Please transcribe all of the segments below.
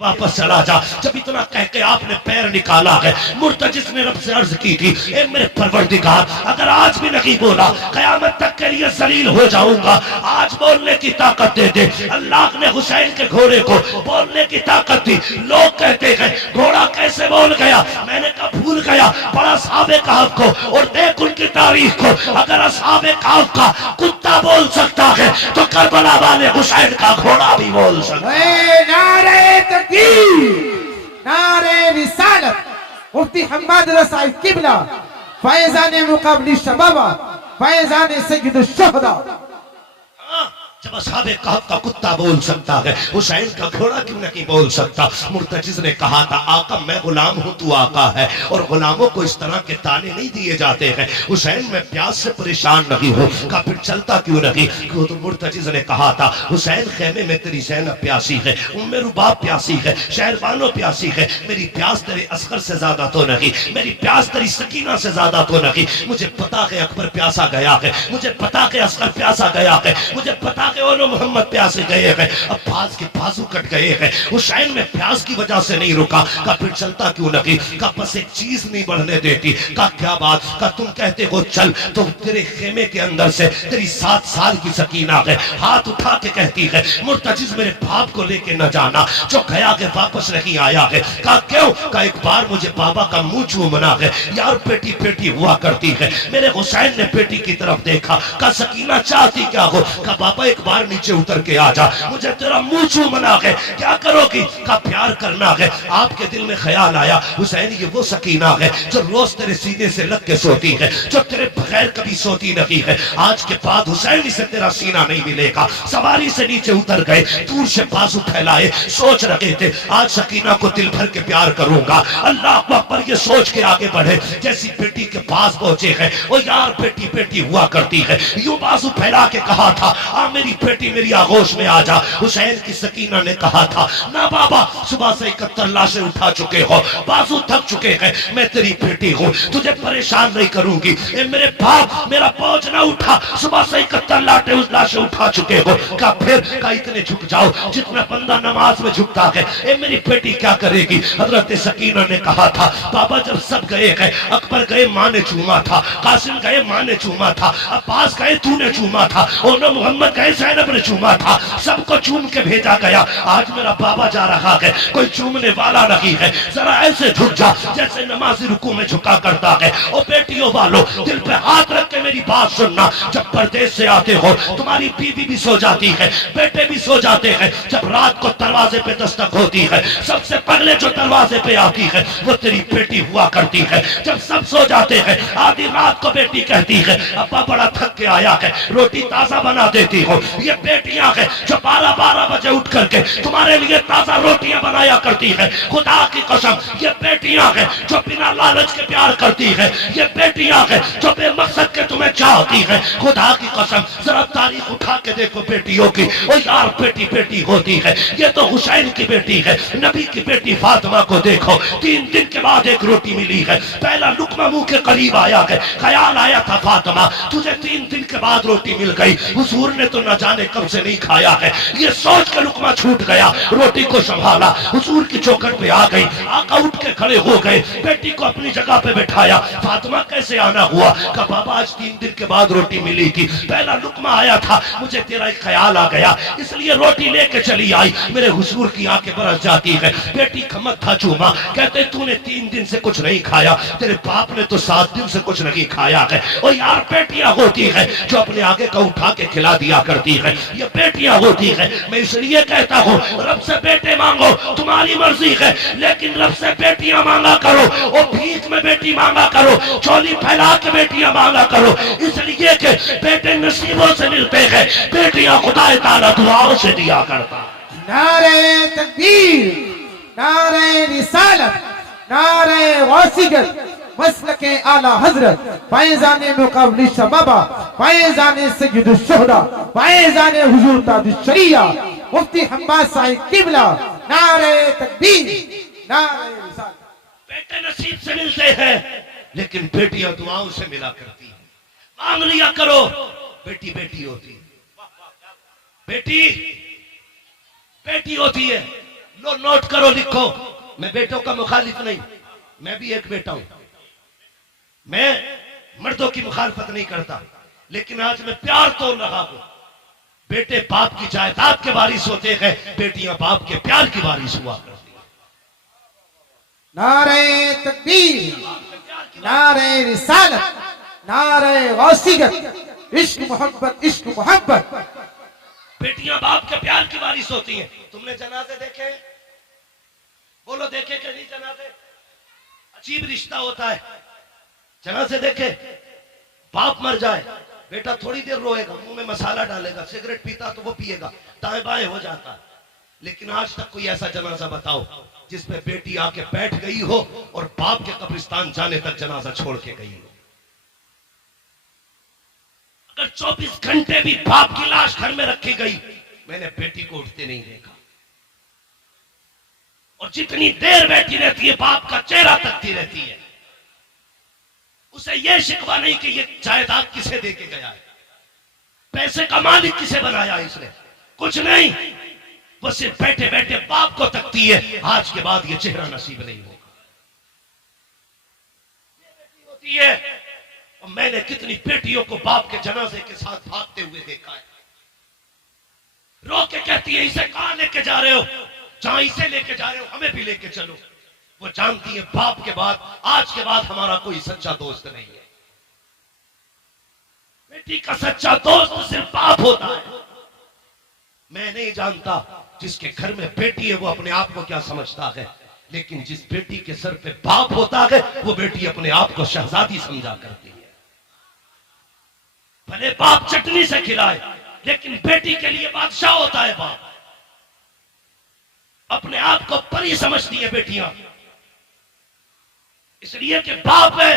वापस चला जा। जब इतना कह के आपने पैर निकाला है, मुर्तजिस ने रब से अर्ज की थी, ए मेरे परवरदिगार, अगर आज भी नहीं बोला कयामत तक के लिए जलील हो जाऊंगा, आज बोलने की ताकत दे दे। अल्लाह ने हुसैन के घोड़े को बोलने की ताकत दी। लोग कहते हैं घोड़ा कैसे बोल गया, मैंने कहा भूल गया। बड़ा असहाबे कहफ को और देख उनकी तारीख को, अगर असहाबे कहफ का कुत्ता बोल सकता है तो करबला वाले हुसैन का घोड़ा भी बोल सकता है। नारे रिसालत, मुफ्ती हम्माद रसा किबला, फैजान मुकाबली शबाबा, फैजान सैयद शुहदा। जब असहाबे कहफ का कुत्ता बोल सकता है, हुसैन का घोड़ा क्यों नहीं बोल सकता। मुर्तजिज ने कहा था, आका मैं गुलाम हूं, तू आका है, और गुलामों को इस तरह के ताने नहीं दिए जाते हैं। हुसैन मैं प्यास से परेशान नहीं हूं, का फिर चलता क्यों नहीं। क्यों तो मुर्तजिज ने कहा था, हुसैन खेमे में तेरी ज़ैनब प्यासी है, उम्मे रुबाब प्यासी है, शहरबानो प्यासी है, मेरी प्यास तेरे असगर से ज्यादा तो नहीं, मेरी प्यास तेरी सकीना से ज्यादा तो नहीं। मुझे पता है अकबर प्यासा गया है, मुझे पता है असगर प्यासा गया है, मुझे पता है ओलो मोहम्मद प्यासे गए हैं, अब्बास के बाजू कट गए हैं। हुसैन में प्यास की वजह से नहीं रुका, का फिर चलता क्यों नहीं। का बस एक चीज नहीं बढ़ने देती। का क्या बात, का तुम कहते हो चल, तो तेरे खेमे के अंदर से तेरी 7 साल की सकीना है, हाथ उठा के कहती है, मुर्तजिज मेरे बाप को लेके न जाना, जो गया के वापस नहीं आया है। का क्यों, का एक बार मुझे बाबा का मुंह चूमना है, यार पेटी पेटी हुआ करती है। मेरे हुसैन ने पेटी की तरफ देखा, का सकीना चाहती क्या हो, का बाबा एक बार नीचे उतर के आ जा, मुझे तेरा मुंह चूमना है। क्या करोगी, का प्यार करना है। आपके दिल में ख्याल आया, हुसैन ये वो सकीना है जो रोज तेरे सीने से लग के सोती है, जो तेरे बगैर कभी सोती नहीं है। आज के बाद हुसैन से तेरा सीना नहीं मिलेगा। सवारी से नीचे उतर गए, दूर से बाजू फैलाए, सोच रहे थे आज सकीना को दिल भर के प्यार करूंगा। अल्लाह अकबर ये सोच के आगे बढ़े, जैसी बेटी के पास पहुंचे हैं, ओ यार बेटी बेटी हुआ करती है, यूं बाजू फैला के कहा था, आ मेरी बेटी मेरी आगोश में आ जा। हुसैन की सकीना ने कहा था, ना बाबा, सुबह से 71 लाशें उठा चुके हो, बाजू थक चुके हैं, मैं तेरी बेटी हूँ, तुझे परेशान नहीं करूंगी। ए मेरे बाप, मेरा बोझ ना उठा, सुबह से 71 लाशें उठा चुके हो। का फिर का इतने झुक जाओ जितना बंदा नमाज में झुकता है। ए मेरी बेटी क्या करेगी। हजरत सकीना ने कहा था, बाबा जब सब गए हैं, अकबर गए माँ ने चूमा था, कासिम गए माँ ने चूमा था, अब्बास गए तूने चूमा था, ओनो मोहम्मद गए ज़ैनब ने चूमा था, सबको चूम के भेजा गया। आज मेरा बाबा जा रहा है, कोई चूमने वाला नहीं है, जरा ऐसे झुक जा जैसे नमाजी रुकू में झुका करता है। ओ बेटियों वालों, दिल पे हाथ रख के मेरी बात सुनना, जब परदेश से आते हो तुम्हारी बीवी भी सो जाती है, बेटे भी सो जाते हैं, जब रात को दरवाजे पे दस्तक होती है, सबसे पहले जो दरवाजे पे आती है वो तेरी बेटी हुआ करती है। जब सब सो जाते हैं, आधी रात को बेटी कहती है, अब्बा बड़ा थक के आया है, रोटी ताजा बना देती हो। ये बेटियां हैं जो 12-12 बजे उठ करके तुम्हारे लिए ताजा रोटियां बनाया करती है। खुदा की कसम, ये बेटियां हैं जो बिना लालच के प्यार करती है, ये बेटियां हैं जो बेमकसद के तुम्हें चाहती है। खुदा की कसम, जरा तारीख उठा के देखो बेटियों की, ओ यार बेटी बेटी होती है। ये तो हुसैन की बेटी है, नबी की बेटी फातिमा को देखो, 3 दिन के बाद एक रोटी मिली है, पहला लुकमा मुंह के करीब आया है, ख्याल आया था फातिमा तुझे 3 दिन के बाद रोटी मिल गई, हुजूर ने तो न जाने कब से नहीं खाया है। ये सोच के लुकमा छूट गया, रोटी को संभाला, हुजूर की चौखट पे आ गई, आका उठ के खड़े हो गए, बेटी को अपनी जगह पे बिठाया। फातिमा कैसे आना हुआ, का बाबा आज 3 दिन के बाद रोटी मिली थी, पहला लुकमा आया था, मुझे तेरा एक ख्याल आ गया, इसलिए रोटी लेके चली आई। मेरे हुजूर की आंखें बरस जाती है, बेटी खमक था चूमा, कहते तूने 3 दिन से कुछ नहीं खाया, तेरे बाप ने तो 7 दिन से कुछ नहीं खाया है। और यार बेटियां होती है जो अपने आगे का उठा के खिला दिया करती है, ये बेटियां होती है। मैं इसलिए कहता हूँ रब से बेटे मांगो, तुम्हारी मर्जी है, लेकिन रब से बेटियां मांगा करो, और भीख में बेटी मांगा करो, चोली फैला के बेटियां मांगा करो, इसलिए कि बेटे नसीबों से मिलते हैं, बेटियां खुदा ताला दुआओं से दिया करता। नारे तकबीर, नारे रिसालत, नारे वासिगत, मसलके आला हजरत, फैजाने मुकाबली शबाबा, फैजाने सैयद शुहदा, फैजाने हुजूर ताज शरिया, मुफ्ती हम्माद साहिब किबला। नारे तकबीर, नारे रिसालत। बेटे नसीब से मिलते हैं, लेकिन बेटियां दुआओं से मिला करती है। मांग लिया करो, बेटी बेटी होती है, बेटी बेटी होती है, लो नोट करो, लिखो। मैं बेटों का मुखालिफ नहीं, मैं भी एक बेटा हूं। मैं मर्दों की मुखालफत नहीं करता, लेकिन आज मैं प्यार तोड़ रहा हूं। बेटे बाप की जायदाद के वारिस होते हैं, बेटियां बाप के प्यार की वारिस हुआ करती हैं। नारे तकबीर, नारे रिसालत, नारे गौसियत, इश्क मोहब्बत, इश्क मोहब्बत। बेटियां बाप के प्यार की वारिस होती हैं। तुमने जनाजे देखे? बोलो देखे कि नहीं जनाजे? अजीब रिश्ता होता है। जनाजे देखे? बाप मर जाए, बेटा थोड़ी देर रोएगा, मुंह में मसाला डालेगा, सिगरेट पीता तो वो पिएगा, दाएं बाएं हो जाता। लेकिन आज तक कोई ऐसा जनाजा बताओ जिसमें बेटी आके बैठ गई हो और बाप के कब्रिस्तान जाने तक जनाजा छोड़ के गई हो। अगर 24 घंटे भी बाप की लाश घर में रखी गई, मैंने बेटी को उठते नहीं देखा। और जितनी देर बैठी रहती है, बाप का चेहरा तकती रहती है। उसे यह शिकवा नहीं कि ये जायदाद किसे देके गया है, पैसे का मालिक किसे बनाया इसने, कुछ नहीं। वो सिर्फ बैठे बैठे बाप को तकती है, आज के बाद ये चेहरा नसीब नहीं होगा। ये बेटी होती है। और मैंने कितनी बेटियों को बाप के जनाजे के साथ भागते हुए देखा है। रो के कहती है, इसे कहां लेके जा रहे हो? जहां इसे लेके जा रहे हो हमें भी लेके चलो। वो जानती है बाप के बाद, आज के बाद हमारा कोई सच्चा दोस्त नहीं है। बेटी का सच्चा दोस्त सिर्फ बाप होता है। मैं नहीं जानता जिसके घर में बेटी है वो अपने आप को क्या समझता है, लेकिन जिस बेटी के सर पे बाप होता है वो बेटी अपने आप को शहजादी समझा करती है। भले बाप चटनी से खिलाए, लेकिन बेटी के लिए बादशाह होता है बाप। अपने आप को परी समझती है बेटियां, इसलिए कि बाप है।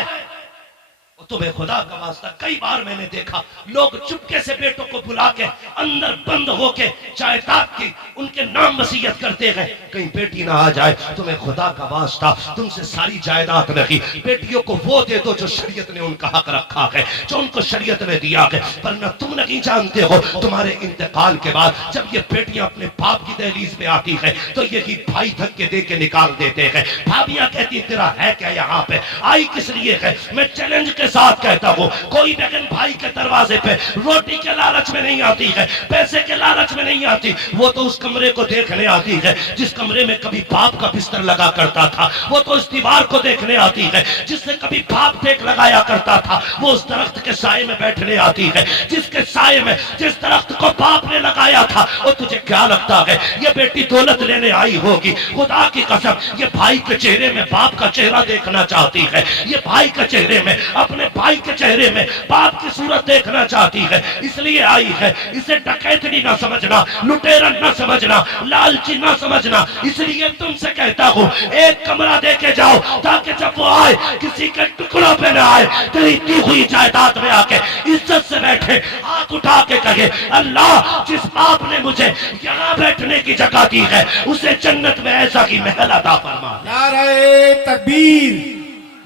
और तुम्हें खुदा का वास्ता, कई बार मैंने देखा लोग चुपके से बेटों को बुला के अंदर बंद होके जायदाद की उनके नाम वसीयत करते हैं, कहीं बेटी ना आ जाए। तुम्हें खुदा का वास्ता, तुमसे सारी जायदाद नहीं, बेटियों को वो दे दो जो शरीयत ने उनका हक रखा है, जो उनको शरीयत ने दिया है। वरना तुम नहीं जानते हो तुम्हारे इंतकाल के बाद जब ये बेटियां अपने बाप की दहलीज पे आती है तो यही भाई धक्के दे के निकाल देते हैं। भाभियां कहती तेरा है क्या यहाँ पे, आई किस लिए है? मैं चैलेंज के साथ कहता हूं, कोई बहन भाई के दरवाजे पे रोटी के लालच में नहीं आती है, पैसे के लालच में नहीं आती। वो तो उस कमरे को देखने आती है जिस कमरे में कभी बाप का बिस्तर लगा करता था। वो तो उस दीवार को देखने आती है जिससे कभी बाप टेक लगाया करता था। वो उस दरख्त के साए में बैठने आती है जिसके साए में, जिस दरख्त को बाप ने लगाया था। और तुझे क्या लगता है ये बेटी दौलत लेने आई होगी? खुदा की कसम, ये भाई के चेहरे में बाप का चेहरा देखना चाहती है, ये भाई के चेहरे में, अपने भाई के चेहरे में बाप की सूरत देखना चाहती है, इसलिए आई है। इसे डकैतनी ना समझना, लुटेरा ना समझना, लालची ना समझना। इसलिए तुमसे कहता हूं एक कमरा देके जाओ ताकि जब वो आए किसी के टुकड़ों पे ना आए, तेरी दी हुई जायदाद में आके इज्जत से बैठे, हाथ उठा के कहे अल्लाह जिस बाप ने मुझे यहाँ बैठने की जगह दी है उसे जन्नत में ऐसा की महल अता फरमा। नारे तकबीर,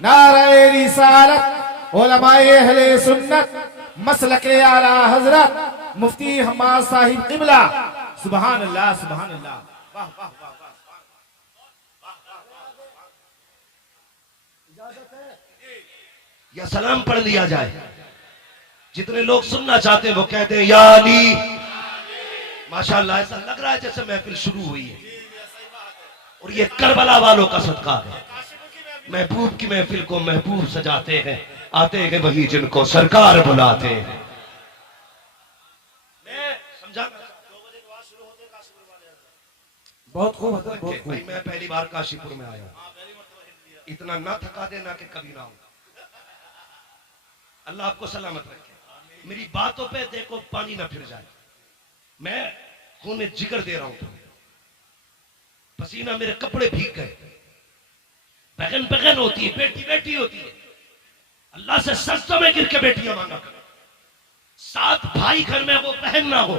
नारे रिसालत, उलमाए अहले सुन्नत, मसलके आला हजरत मुफ्ती हम्माद साहिब क़िबला। सुभान अल्लाह, सुभान अल्लाह। वाह वाह वाह वाह। या सलाम पढ़ लिया जाए? जितने लोग सुनना चाहते हैं वो कहते हैं या अली। माशाअल्लाह, ऐसा लग रहा है जैसे महफिल शुरू हुई है। और ये करबला वालों का सदका है। महबूब की महफिल को महबूब सजाते हैं, आते हैं वही जिनको सरकार बुलाते हैं। मैं समझा बहुत खूब हजरत, बहुत भाई, खूब। मैं पहली बार काशीपुर में आया हूं, इतना ना थका देना कि कभी ना हो। अल्लाह आपको सलामत रखे। मेरी बातों पे देखो पानी ना फिर जाए। मैं खून जिगर दे रहा हूं तुम्हें, पसीना मेरे कपड़े भीग गए। बहन बहन होती है, बेटी बेटी होती है। अल्लाह से सजदों में गिर के बेटियां मांगा करो। 7 भाई घर में वो बहन ना हो,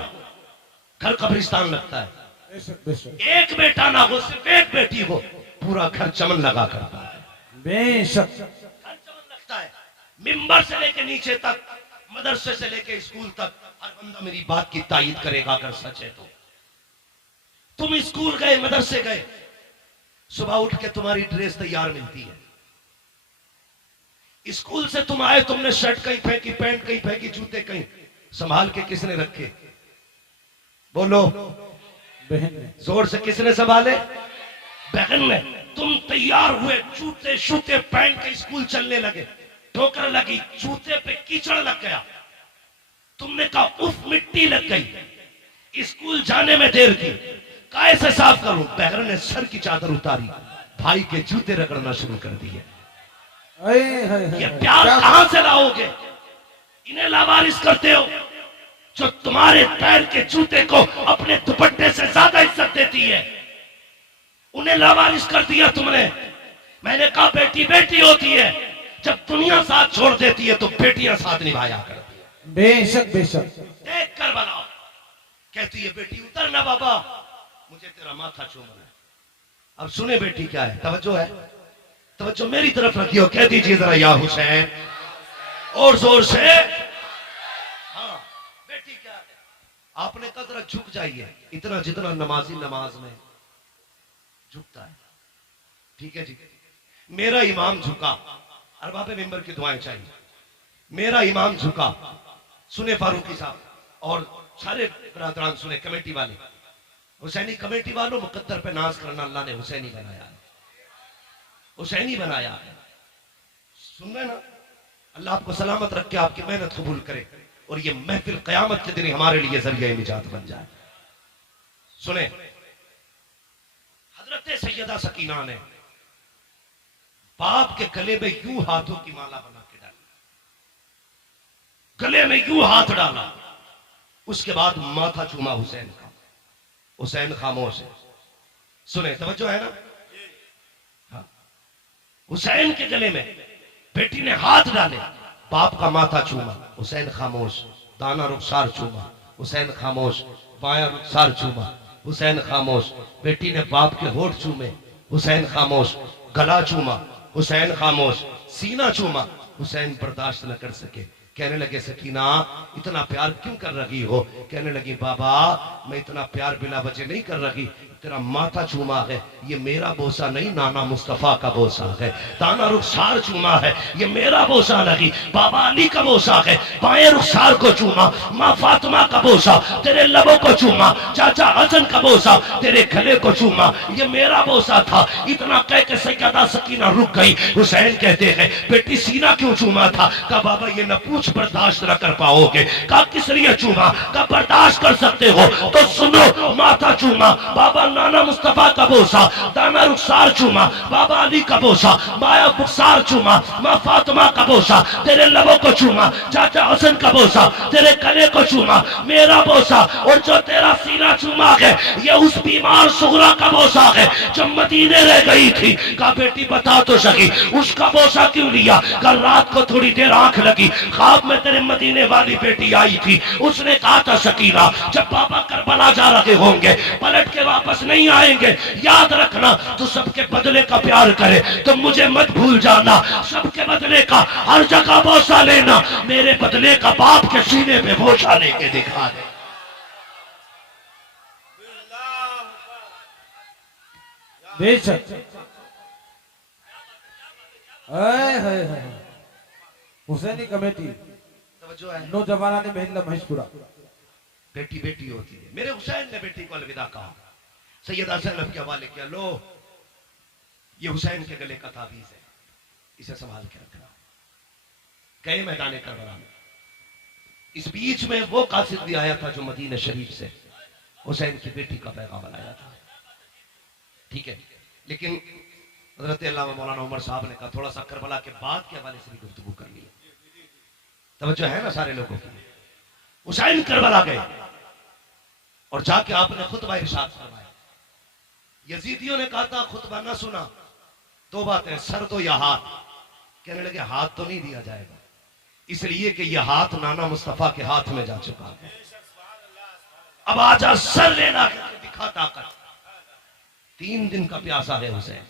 घर कब्रिस्तान लगता है। बेशक बेशक एक बेटा ना हो, सिर्फ एक बेटी हो, पूरा घर चमन लगा करता है। बेशक। घर चमन लगता है। मिंबर से लेके नीचे तक, मदरसे से लेके स्कूल तक, हर बंदा मेरी बात की तायीद करेगा अगर सच है तो। तुम स्कूल गए, मदरसे गए, सुबह उठ के तुम्हारी ड्रेस तैयार मिलती है, स्कूल से तुम आए, तुमने शर्ट कहीं फेंकी, पैंट कहीं फेंकी, जूते कहीं, संभाल के किसने रखे? बोलो, बहन ने। जोर से किसने संभाले? बहन ने। तुम तैयार हुए, जूते शूते पहन के स्कूल चलने लगे, ठोकर लगी, जूते पे कीचड़ लग गया, तुमने कहा उफ मिट्टी लग गई, स्कूल जाने में देर की, कैसे साफ करूं? बहन ने सर की चादर उतारी, भाई के जूते रगड़ना शुरू कर दिए। ये प्यार कहां से लाओगे? इन्हें लावारिस करते हो जो तुम्हारे पैर के जूते को अपने दुपट्टे से ज्यादा इज्जत देती है, उन्हें लावारिस कर दिया तुमने। मैंने कहा बेटी बेटी होती है, जब दुनिया साथ छोड़ देती है तो बेटियां साथ निभाया करती है। बेशक बेशक। देख कर बनाओ। कहती है बेटी उतर ना बाबा, मुझे तेरा माथा चूमना है। अब सुने बेटी क्या है, तवज्जो है, तवज्जो मेरी तरफ रखियो, कह दीजिए जरा या हुसैन और जोर से। हाँ बेटी क्या है, आपने कहा जरा झुक जाइए, इतना जितना नमाजी नमाज में झुकता है। ठीक है जी, मेरा इमाम झुका, अरबाब मिंबर की दुआएं चाहिए। मेरा इमाम झुका, सुने फारूकी साहब और सारे बरादरान सुने, कमेटी वाले, हुसैनी कमेटी वालों, मुकद्दर पे नाज करना, अल्लाह ने हुसैनी बनाया है, हुसैनी बनाया है। सुन रहे ना? अल्लाह आपको सलामत रख के आपकी मेहनत कबूल करे और ये महफिल कयामत के दिन हमारे लिए जरिया निजात बन जाए। सुने, हजरत सैयदा सकीना ने बाप के गले में यूं हाथों की माला बना के डाली, गले में यूं हाथ डाला, उसके बाद माथा चूमा हुसैन का। हुसैन खामोश है, सुने, तवज्जो है ना? हाँ, हुसैन के गले में बेटी ने हाथ डाले, बाप का माथा चूमा, हुसैन खामोश, दाना रुखसार चूमा, हुसैन खामोश, बाया रुखसार चूमा, हुसैन खामोश, बेटी ने बाप के होठ चूमे, हुसैन खामोश, गला चूमा, हुसैन खामोश, सीना चूमा, हुसैन बर्दाश्त न कर सके, कहने लगे सकीना इतना प्यार क्यों कर रही हो? कहने लगी बाबा मैं इतना प्यार बिला वजह नहीं कर रही, तेरा माथा चूमा है, ये मेरा बोसा नहीं, नाना मुस्तफा का बोसा है। दाना रुखसार चूमा है, ये मेरा बोसा नहीं, बाबा अली का बोसा है। बाएं रुखसार को चूमा, माँ फातिमा का बोसा, तेरे लबों को चूमा, चाचा हसन का बोसा, तेरे गले को चूमा, ये मेरा बोसा था। इतना कह के सैयदा सकीना रुक गई। हुसैन कहते हैं बेटी सीना क्यों चूमा था? कहा बाबा ये न पूछ, बर्दाश्त न कर पाओगे। कहा किस लिए चूमा? कहा बर्दाश्त कर सकते हो तो सुनो, माथा चूमा, बाबा नाना मुस्तफा का बोसा, दाना रुखसार चूमा, बाबा अली का बोसा, माया रुखसार चूमा, माँ फातिमा का बोसा, तेरे लबों को चूमा, चाचा हसन का बोसा, तेरे गले को चूमा, मेरा बोसा, और जो तेरा सीना चूमा है ये उस बीमार सुगरा का बोसा है जो मदीने रह गई थी। कहा बेटी बता तो सकी उसका बोसा क्यों लिया? कल रात को थोड़ी देर आंख लगी, ख्वाब में तेरे मदीने वाली बेटी आई थी, उसने कहा था सकीना जब पापा करबला जा रहे होंगे पलट के वापस नहीं आएंगे, याद रखना तो सबके बदले का प्यार करे तो मुझे मत भूल जाना, सबके बदले का हर जगह बोसा लेना, मेरे बदले का बाप के सीने पे बोसा लेके दिखा दे। बेशक। हुसैनी कमेटी जो है नौजवाना ने महिला महेशपुरा, बेटी बेटी होती है। मेरे हुसैन ने बेटी को अलविदा कहा, सैयदा ज़ैनब के हवाले किया, लो ये हुसैन के गले का ताबीज है, इसे संभाल के रखना। गए मैदान करबला में, इस बीच में वो कासिद भी आया था जो मदीना शरीफ से हुसैन की बेटी का पैगाम लाया था। ठीक है, लेकिन हज़रत अल्लामा मौलाना उमर साहब ने कहा थोड़ा सा करबला के बाद के हवाले से भी गुफ्तगू कर लिया, तवज्जो है ना सारे लोगों की। हुसैन करबला गए और जाके आपने खुतबा इरशाद फरमाया। यजीदियों ने कहा था खुतबा ना सुना, दो बातें, सर दो या हाथ। कहने लगे हाथ तो नहीं दिया जाएगा, इसलिए कि यह हाथ नाना मुस्तफा के हाथ में जा चुका है, अब आजा सर लेना दिखा ताकत। 3 दिन का प्यासा है हुसैन,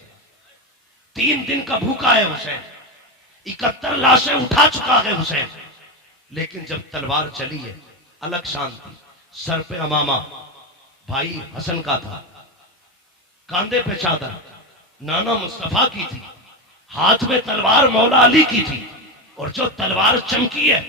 3 दिन का भूखा है हुसैन, 71 लाशें उठा चुका है हुसैन, लेकिन जब तलवार चली है अलग शांति। सर पे अमामा भाई हसन का था, कांधे पे चादर, नाना मुस्तफा की थी, हाथ में तलवार मौला अली की थी, और जो तलवार चमकी है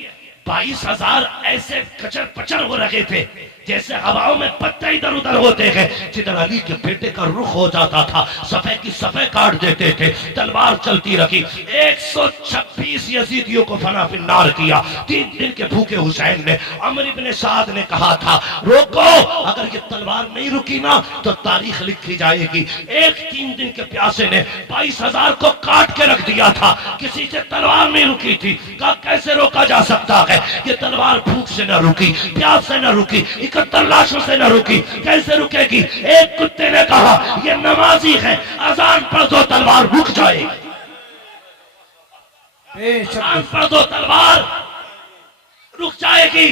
22,000 ऐसे कचर पचर हो रखे थे जैसे हवाओं में पत्ते इधर उधर होते हैं। जिधर अली के बेटे का रुख हो जाता था सफे की सफे काट देते थे। तलवार चलती रखी, 126 यजीदियों को फना फिन्नार किया। 3 दिन के भूखे हुसैन ने, अमर इब्ने साद ने कहा था रोको, अगर ये तलवार नहीं रुकी ना तो तारीख लिखी जाएगी। 3 दिन के प्यासे ने 22,000 को काट के रख दिया था, किसी से तलवार नहीं रुकी थी। कहा कैसे रोका जा सकता है? ये तलवार भूख से न रुकी, प्यास से न रुकी, 71 लाशों से न रुकी, कैसे रुकेगी? एक कुत्ते ने कहा ये नमाजी है, अजान पढ़ दो तलवार रुक जाएगी, अजान पढ़ दो तलवार रुक जाएगी।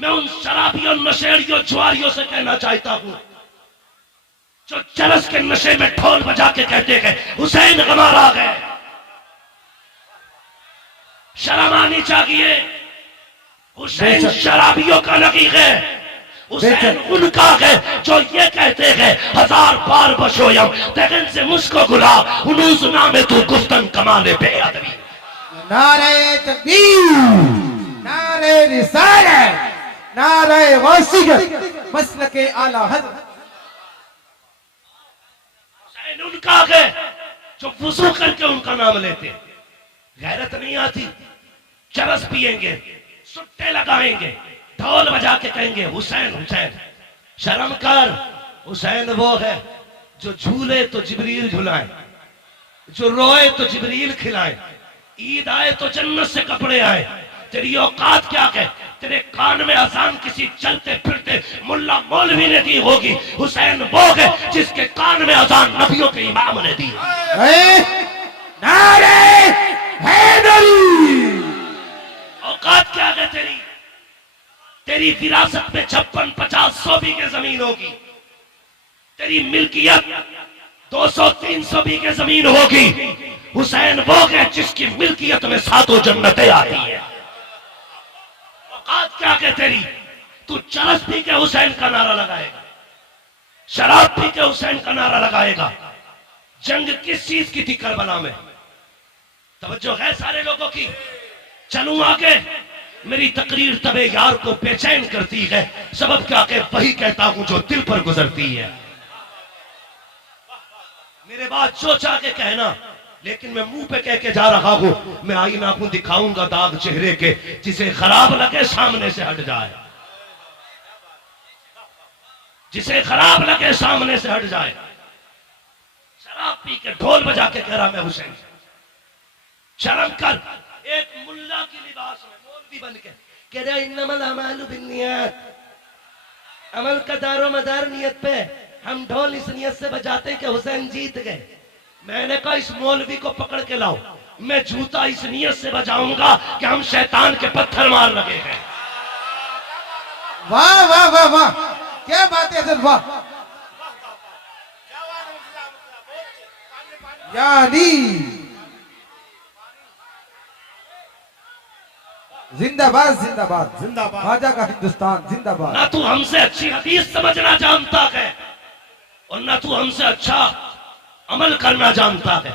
मैं उन शराबियों, नशेड़ियों, जुआरियों से कहना चाहता हूं जो चरस के नशे में ढोल बजा के कहते हैं हुसैन गमार आ गए, शर्म आनी चाहिए। हुसैन शराबियों का नगीग है, हुसैन उनका है जो ये कहते हैं 1000 बार बशोयम तगन से मुझको गुला हुनूज नामे तू गुफ्तन कमाले बेअदबी। नारे तकबीर, नारे रिसालत, नारे वासियत, मसलके आला हज़रत। हुसैन उनका है जो वुज़ू करके उनका नाम लेते, गैरत नहीं आती, चरस पिएंगे, सुट्टे लगाएंगे, ढोल बजा के कहेंगे हुसैन हुसैन। शर्म कर, हुसैन वो है जो झूले तो जिब्रील झुलाए, जो रोए तो जिब्रील खिलाए, ईद आए तो जन्नत से कपड़े आए। तेरी औकात क्या है? तेरे कान में अजान किसी चलते फिरते मुल्ला मौलवी ने दी होगी। हुसैन वो है जिसके कान में अजान नबियों के इमाम ने दी। नारे हैदरी, औकात क्या है तेरी? तेरी विरासत में 56, 50, 100 बीघे जमीन होगी, तेरी मिल्कियत 200, 300 बीघे जमीन होगी। हुसैन वो है जिसकी मिल्कियत में 7 जन्नतें आती है। औकात क्या है तेरी? तू चरस पी के हुसैन का नारा लगाएगा, शराब पी के हुसैन का नारा लगाएगा। जंग किस चीज की थी करबला में? तवज्जो है सारे लोगों की? चलूं आगे, मेरी तकरीर तबे यार को बेचैन करती है, सबब क्या के वही कहता हूं जो दिल पर गुजरती है। मेरे बात सोचा के कहना, लेकिन मैं मुंह पे कह के जा रहा हूं। मैं आईना को दिखाऊंगा दाग चेहरे के, जिसे खराब लगे सामने से हट जाए, जिसे खराब लगे सामने से हट जाए। शराब पी के ढोल बजा के कह रहा मैं हुसैन। शर्म कर, एक मुल्ला की लिबास में मौलवी बन के कह रहा इन्नमल अमालु बिन्नियात, अमल का दारो मदार नियत पे। हम ढोल इस नियत से बजाते कि हुसैन जीत गए। मैंने कहा इस मौलवी को पकड़ के लाओ, मैं जूता इस नियत से बजाऊंगा कि हम शैतान के पत्थर मार लगे हैं। वाह वाह वाह वाह, क्या बात है हज़रत, वाह। यानी जिंदाबाद जिंदाबाद जिंदाबाद, ख्वाजा का हिंदुस्तान जिंदाबाद। ना तू हमसे अच्छी हदीस समझना जानता है और ना तू हमसे अच्छा अमल करना जानता है।